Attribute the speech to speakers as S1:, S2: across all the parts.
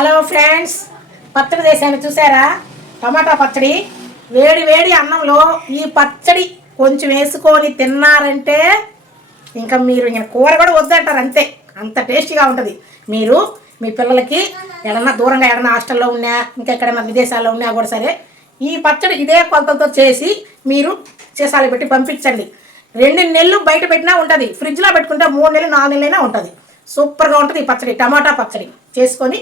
S1: Hello friends పచ్చడి చేశాను చూసారా టమాటా పచ్చడి. వేడి వేడి అన్నంలో ఈ పచ్చడి కొంచెం వేసుకొని తిన్నారంటే ఇంకా మీరు ఇంకా కూర కూడా వద్దంటారు అంతే. అంత టేస్టీగా ఉంటుంది. మీరు మీ పిల్లలకి ఎడన్నా దూరంగా ఎడన్నా హాస్టల్లో ఉన్నా ఇంకా ఎక్కడైనా విదేశాల్లో ఉన్నా కూడా సరే ఈ పచ్చడి ఇదే కొలతతో చేసి మీరు సీసాలు పెట్టి పంపించండి. రెండు నెలలు బయట పెట్టినా ఉంటుంది. ఫ్రిడ్జ్లో పెట్టుకుంటే మూడు నెలలు నాలుగు నెలలైనా ఉంటుంది. సూపర్గా ఉంటుంది ఈ పచ్చడి టమాటా పచ్చడి. చేసుకొని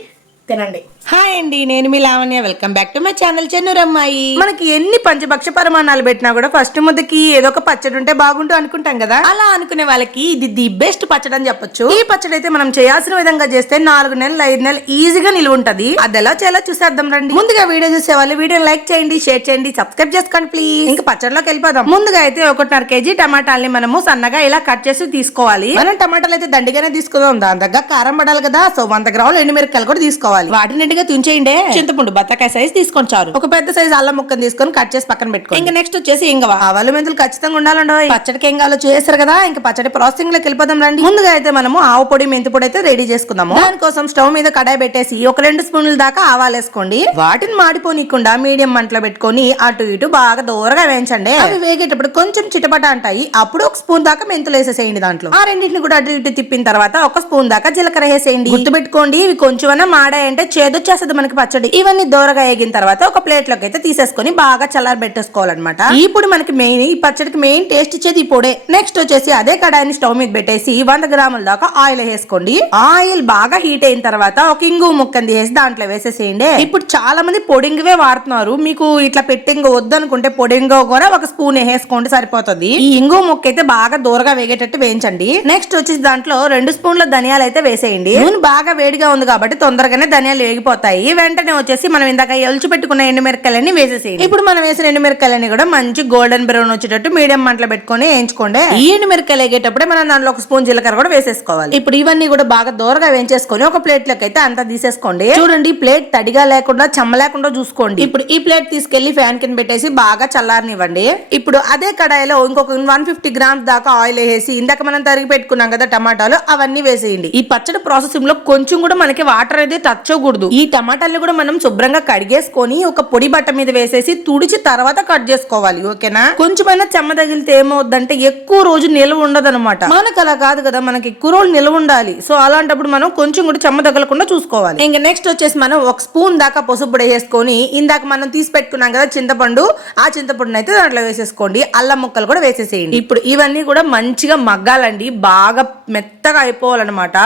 S1: తినండి.
S2: హాయ్ అండి నేను మీ Lavanya. Welcome back to my channel చెన్నూరమ్మాయి మనకి ఎన్ని పంచభక్ష పరిమాణాలు పెట్టినా కూడా ఫస్ట్ ముద్దకి ఏదో ఒక పచ్చడి ఉంటే బాగుంటు అనుకుంటాం కదా? అలా అనుకునే వాళ్ళకి ఇది ది బెస్ట్ పచ్చడి అని చెప్పొచ్చు. ఈ పచ్చడి అయితే మనం చేయాల్సిన విధంగా చేస్తే నాలుగు నెలలు ఐదు నెలలు ఈజీగా నిలువ ఉంటది. అది ఎలా చేయాలో చూసేద్దాం రండి. ముందుగా వీడియో చూసే వాళ్ళు వీడియో లైక్ చేయండి షేర్ చేయండి సబ్స్క్రైబ్ చేసుకోండి ప్లీజ్ ఇంకా పచ్చడిలోకి వెళ్ళిపోదాం. ముందుగా అయితే ఒకటిన్నర కేజీ టమాటాలని మనము సన్నగా ఇలా కట్ చేసి తీసుకోవాలి. మనం టమాటాలు అయితే దండిగానే తీసుకుందాం. దాని దగ్గర కారం పడాలి కదా. సో వంద గ్రాములు ఎండుమిరకాయలు కూడా తీసుకోవాలి. వాటిని నిండుగా తుంచేయండి. చింతపండు బత్తాకాయ సైజ్ తీసుకొని చారు ఒక పెద్ద సైజ్ అల్లం ముక్కను తీసుకొని కట్ చేసి పక్కన పెట్టుకోండి. ఇంకా నెక్స్ట్ వచ్చేసి ఇంగవ? ఆవాలు మెంతులు ఖచ్చితంగా ఉండాలండి పచ్చడికి ఏం కావాలో చేస్తారు కదా ఇంకా పచ్చడి ప్రాసెసింగ్లోకి వెళ్ళిపోదాం రండి. ముందుగా అయితే మనము ఆవు పొడి మెంతి పొడి అయితే రెడీ చేసుకుందాము. దానికోసం స్టవ్ మీద కడాయి పెట్టేసి ఒక రెండు స్పూన్ల దాకా ఆవాలు వేసుకోండి. వాటిని మాడిపోనీయకుండా మీడియం మంటలో పెట్టుకొని అటు ఇటు బాగా దూరగా వేయించండి. అవి వేగేటప్పుడు కొంచెం చిటపట అంటాయి. అప్పుడు ఒక స్పూన్ దాకా మెంతులు వేసేసేయండి దాంట్లో. ఆ రెండింటిని కూడా అటు ఇటు తిప్పిన తర్వాత ఒక స్పూన్ దాకా జీలకర్ర వేసేయండి. గుర్తు పెట్టుకోండి ఇవి కొంచెం మాడాయంటే చేదొచ్చేస్తుంది మనకి పచ్చడి. ఇవన్నీ దూరగా వేగిన తర్వాత ఒక ప్లేట్లోకి అయితే తీసేసుకొని బాగా చల్లారి పెట్టేసుకోవాలన్నమాట. ఈ పొడి మనకి మెయిన్ ఈ పచ్చడికి మెయిన్ టేస్ట్ ఇచ్చేది ఈ పొడే. నెక్స్ట్ వచ్చేసి అదే కడాయిని స్టవ్ మీద పెట్టేసి వంద గ్రాముల దాకా ఆయిల్ వేసుకోండి. ఆయిల్ బాగా హీట్ అయిన తర్వాత ఒక ఇంగు ముక్కని తీసేసి దాంట్లో వేసేసేయండి. ఇప్పుడు చాలా మంది పొడింగువే వాడుతున్నారు. మీకు ఇట్లా పెట్టింగ వద్దనుకుంటే పొడింగో కూడా ఒక స్పూన్ వేసేసుకోండి సరిపోతుంది. ఈ ఇంగు ముక్క అయితే బాగా దూరగా వేగేటట్టు వేయించండి. నెక్స్ట్ వచ్చేసి దాంట్లో రెండు స్పూన్ల ధనియాలు అయితే వేసేయండి. నూనె బాగా వేడిగా ఉంది కాబట్టి తొందరగానే ధనియాలు వేగిపోతాయి వెంటనే వచ్చేసి మనం ఇందాక ఎల్చి పెట్టుకున్న ఎండుమిరకాయలన్నీ వేసేసేయండి. ఇప్పుడు మనం వేసిన ఎండుమిరకాయలన్నీ కూడా మంచి గోల్డెన్ బ్రౌన్ వచ్చేటట్టు మీడియం మంటలో పెట్టుకొని వేయించుకోండి. ఈ ఎండుమిరకాయలు వేగేటప్పుడే మనం దాంట్లో ఒక స్పూన్ జీలకర్ర కూడా వేసేసుకోవాలి. ఇప్పుడు ఇవన్నీ కూడా బాగా దూరగా వేయించేసుకొని ఒక ప్లేట్లోకి అయితే అంతా తీసేసుకోండి. చూడండి ప్లేట్ తడిగా లేకుండా చెమ్మ లేకుండా చూసుకోండి. ఇప్పుడు ఈ ప్లేట్ తీసుకెళ్ళి ఫ్యాన్ కింద పెట్టేసి బాగా చల్లారనివ్వండి. ఇప్పుడు అదే కడాయిలో ఇంకొక వన్ ఫిఫ్టీ గ్రామ్స్ దాకా ఆయిల్ వేసి ఇందాక మనం తరిగి పెట్టుకున్నాం కదా టమాటాలు అవన్నీ వేసేయండి. ఈ పచ్చడి ప్రాసెసింగ్లో కొంచెం కూడా మనకి వాటర్ అయితే టచ్ అవ్వకూడదు. ఈ ఈ టమాటాలు కూడా మనం శుభ్రంగా కడిగేసుకొని ఒక పొడి బట్ట మీద వేసేసి తుడిచి తర్వాత కట్ చేసుకోవాలి ఓకేనా? కొంచెమైనా చెమ్మ తగిలితే ఏమవుద్దంటే ఎక్కువ రోజు నిల్వ ఉండదు అనమాట మనకు అలా కాదు కదా మనకి ఎక్కువ రోజులు నిల్వ ఉండాలి. సో అలాంటప్పుడు మనం కొంచెం కూడా చెమ్మ తగలకుండా చూసుకోవాలి. ఇంకా నెక్స్ట్ వచ్చేసి మనం ఒక స్పూన్ దాకా పసుపు పొడి వేసుకొని ఇందాక మనం తీసి పెట్టుకున్నాం కదా చింతపండు ఆ చింతపండును అయితే దాంట్లో వేసేసుకోండి. అల్లం ముక్కలు కూడా వేసేసేయండి. ఇప్పుడు ఇవన్నీ కూడా మంచిగా మగ్గాలండి. బాగా మెత్తగా అయిపోవాలన్నమాట.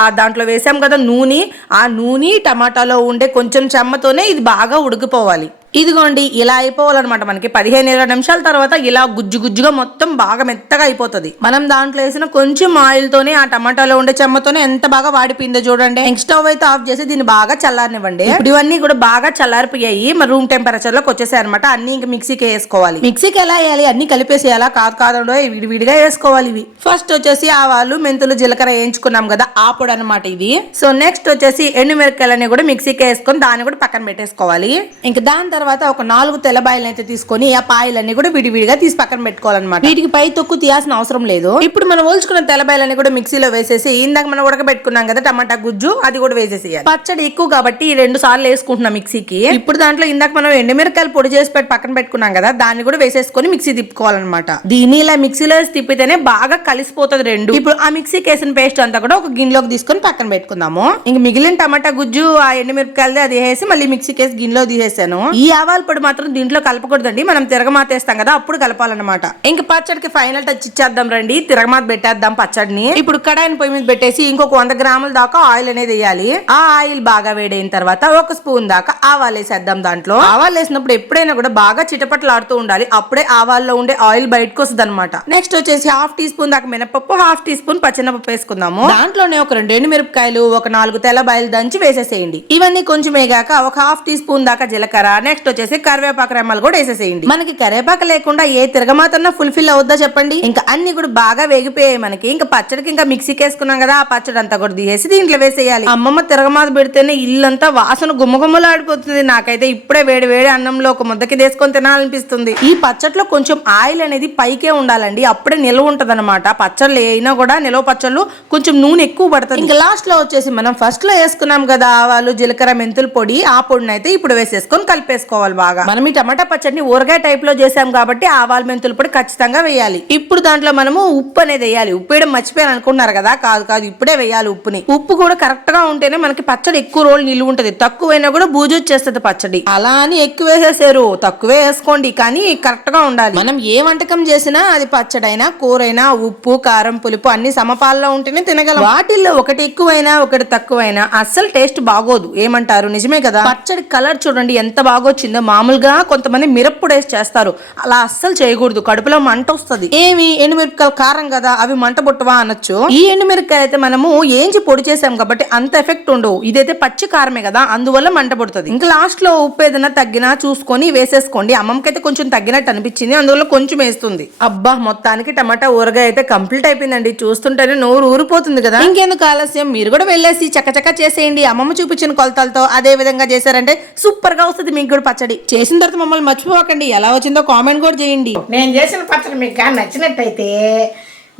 S2: ఆ దాంట్లో వేసాం కదా నూనె ఆ నూనె టమాటా టమాటాలో ఉండే కొంచెం చెమ్మతోనే ఇది బాగా ఉడికిపోవాలి. ఇదిగోండి ఇలా అయిపోవాలన్నమాట మనకి. పదిహేను ఇరవై నిమిషాల తర్వాత ఇలా గుజ్జు గుజ్జుగా మొత్తం బాగా మెత్తగా అయిపోతుంది. మనం దాంట్లో వేసిన కొంచెం ఆయిల్ తోనే ఆ టమాటాలో ఉండే చెమ్మతోనే ఎంత బాగా వాడిపోయిందో చూడండి. నెక్స్ట్ స్టవ్ అయితే ఆఫ్ చేసి దీన్ని బాగా చల్లారనివ్వండి. ఇప్పుడు ఇవన్నీ కూడా బాగా చల్లారిపోయాయి. మరి రూమ్ టెంపరేచర్లోకి వచ్చేసాయి అనమాట అన్ని ఇంకా మిక్సీకి వేసుకోవాలి. మిక్సీకి ఎలా వేయాలి? అన్ని కలిపేసేయాలా? కాదు కాదు విడి విడిగా వేసుకోవాలి ఇవి. ఫస్ట్ వచ్చేసి ఆవాలు మెంతులు జీలకర్ర వేయించుకున్నాం కదా ఆ పొడి అనమాట ఇది సో నెక్స్ట్ వచ్చేసి ఎండు మిరకాయలని కూడా మిక్సీకి వేసుకొని దాన్ని కూడా పక్కన పెట్టేసుకోవాలి. ఇంకా దాని తర్వాత ఒక నాలుగు తెల్లబాయలు అయితే తీసుకొని ఆ పాయలన్నీ కూడా విడివిడిగా తీసి పక్కన పెట్టుకోవాలన్నమాట. వీటికి పై తొక్కు తీయాల్సిన అవసరం లేదు. ఇప్పుడు మనం ఓల్చుకున్న తెల్లబాయలన్నీ కూడా మిక్సీలో వేసేసి ఇందాక మనం ఉడకబెట్టుకున్నాం కదా టమాటా గుజ్జు అది కూడా వేసేసేయాలి. పచ్చడి ఎక్కువ కాబట్టి ఈ రెండు సార్లు వేసుకుంటున్నాం మిక్సీకి. ఇప్పుడు దాంట్లో ఇందాక మనం ఎండుమిరకాయలు పొడి చేసి పెట్టి పక్కన పెట్టుకున్నాం కదా దాన్ని కూడా వేసేసుకొని మిక్సీ తిప్పుకోవాలన్నమాట. దీన్ని ఇలా మిక్సీలో వేసి తిప్పితేనే బాగా కలిసిపోతుంది రెండు. ఇప్పుడు ఆ మిక్సీకి వేసిన పేస్ట్ అంతా కూడా ఒక గిన్నెలోకి తీసుకొని పక్కన పెట్టుకుందాము. ఇంక మిగిలిన టమాటా గుజ్జు ఆ ఎండుమిరపకాయలది అది వేసి మళ్ళీ మిక్సీకి వేసి గిన్నెలో తీసేసాను. ఈ ఆవాల పొడి మాత్రం దీంట్లో కలపకూడదండి. మనం తిరగమాతేస్తాం కదా అప్పుడు కలపాలన్నమాట. ఇంక పచ్చడికి ఫైనల్ టచ్ ఇచ్చేద్దాం రండి. తిరగమాత పెట్టేద్దాం పచ్చడిని. ఇప్పుడు కడాయిని పొయ్యి మీద పెట్టేసి ఇంకొక వంద గ్రాముల దాకా ఆయిల్ అనేది వేయాలి. ఆ ఆయిల్ బాగా వేడైన తర్వాత ఒక స్పూన్ దాకా ఆవాలు వేసేద్దాం దాంట్లో. ఆవాలు వేసినప్పుడు ఎప్పుడైనా కూడా బాగా చిటపట్లాడుతూ ఉండాలి. అప్పుడే ఆవాల్లో ఉండే ఆయిల్ బయటకు వస్తుంది అనమాట నెక్స్ట్ వచ్చేసి హాఫ్ టీ స్పూన్ దాకా మినపప్పు హాఫ్ టీ స్పూన్ పచ్చెనపప్పు వేసుకుందాము. దాంట్లోనే ఒక రెండు ఎండు మిరపకాయలు ఒక నాలుగు తెల్ల బయలు దంచి వేసేసేయండి. ఇవన్నీ కొంచెం వేగాక ఒక హాఫ్ టీ స్పూన్ దాకా జీలకర్ర నెక్స్ట్ వచ్చేసి కరివేపాకు రెమ్మలు కూడా వేసేసేయండి. మనకి కరివేపాకు లేకుండా ఏ తిరగమాతన్నా ఫుల్ఫిల్ అవుద్దా చెప్పండి? ఇంకా అన్ని కూడా బాగా వేగిపోయాయి మనకి. ఇంకా పచ్చడికి ఇంకా మిక్సీకి వేసుకున్నాం కదా ఆ పచ్చడి అంతా కూడా తీసేసి దీంట్లో వేసేయాలి. అమ్మమ్మ తిరగమాత పెడితేనే ఇల్లంతా వాసన గుమ్మగుమ్మలు ఆడిపోతుంది. నాకైతే ఇప్పుడే వేడి వేడి అన్నంలో ఒక ముద్దకి వేసుకొని తినాలనిపిస్తుంది. ఈ పచ్చట్లో కొంచెం ఆయిల్ అనేది పైకే ఉండాలండి. అప్పుడే నిల్వ ఉంటది అనమాట పచ్చళ్ళు అయినా కూడా నిల్వ పచ్చళ్ళు కొంచెం నూనె ఎక్కువ పడుతుంది. ఇంకా లాస్ట్లో వచ్చేసి మనం ఫస్ట్లో వేసుకున్నాం కదా ఆవాలు జీలకర్ర మెంతుల పొడి. ఆ పొడిని అయితే ఇప్పుడు వేసేసుకొని వేసుకోవాలి బాగా. మనం ఈ టమాటా పచ్చడిని ఊరగాయ టైప్లో చేసాం కాబట్టి ఆవాలు మెంతులు పొడి ఖచ్చితంగా వేయాలి. ఇప్పుడు దాంట్లో మనము ఉప్పు అనేది వేయాలి. ఉప్పు వేయడం మర్చిపోయాను అనుకుంటున్నారు కదా? కాదు కాదు ఇప్పుడే వేయాలి ఉప్పుని. ఉప్పు కూడా కరెక్ట్గా ఉంటేనే మనకి పచ్చడి ఎక్కువ రోజులు నిలువ ఉంటది. తక్కువైనా కూడా బూజు వచ్చేస్తుంది పచ్చడి. అలా అని ఎక్కువ వేసేసారు. తక్కువే వేసుకోండి కానీ కరెక్ట్గా ఉండాలి. మనం ఏ వంటకం చేసినా అది పచ్చడైనా కూరైనా ఉప్పు కారం పులుపు అన్ని సమపాల్లో ఉంటేనే తినగలం. వాటిల్లో ఒకటి ఎక్కువైనా ఒకటి తక్కువైనా అస్సలు టేస్ట్ బాగోదు. ఏమంటారు? నిజమే కదా? పచ్చడి కలర్ చూడండి ఎంత బాగో బాగొచ్చిందో మామూలుగా కొంతమంది మిరప్పొడి వేసి చేస్తారు. అలా అస్సలు చేయకూడదు. కడుపులో మంట వస్తుంది. ఏమి? ఎండుమిరపకాయలు కారం కదా? అవి మంట పుట్టవా అనొచ్చు? ఈ ఎండుమిరపకాయలు అయితే మనము ఏంచి పొడి చేసాం కాబట్టి అంత ఎఫెక్ట్ ఉండవు. ఇదైతే పచ్చి కారమే కదా అందువల్ల మంట పుడుతుంది. ఇంకా లాస్ట్లో ఉప్పు ఏదైనా తగ్గినా చూసుకొని వేసేసుకోండి. అమ్మమ్మకైతే కొంచెం తగ్గినట్టు అనిపించింది. అందువల్ల కొంచెం వేస్తుంది. అబ్బా మొత్తానికి టమాటా ఊరగాయ అయితే కంప్లీట్ అయిపోయిందండి. చూస్తుంటేనే నోరు ఊరిపోతుంది కదా. ఇంకెందుకు ఆలస్యం? మీరు కూడా వెళ్ళేసి చక్కచక్క చేసేయండి. అమ్మమ్మ చూపించిన కొలతలతో అదే విధంగా చేశారంటే సూపర్గా వస్తుంది. మీకు కూడా పచ్చడి. చేసిన తర్వాత మమ్మల్ని మర్చిపోకండి. ఎలా వచ్చిందో కామెంట్ కూడా చేయండి.
S1: నేను చేసిన పచ్చడి మీకు కానీ నచ్చినట్టయితే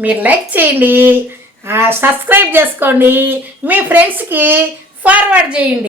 S1: మీరు లైక్ చేయండి. సబ్స్క్రైబ్ చేసుకోండి. మీ ఫ్రెండ్స్కి ఫార్వర్డ్ చేయండి.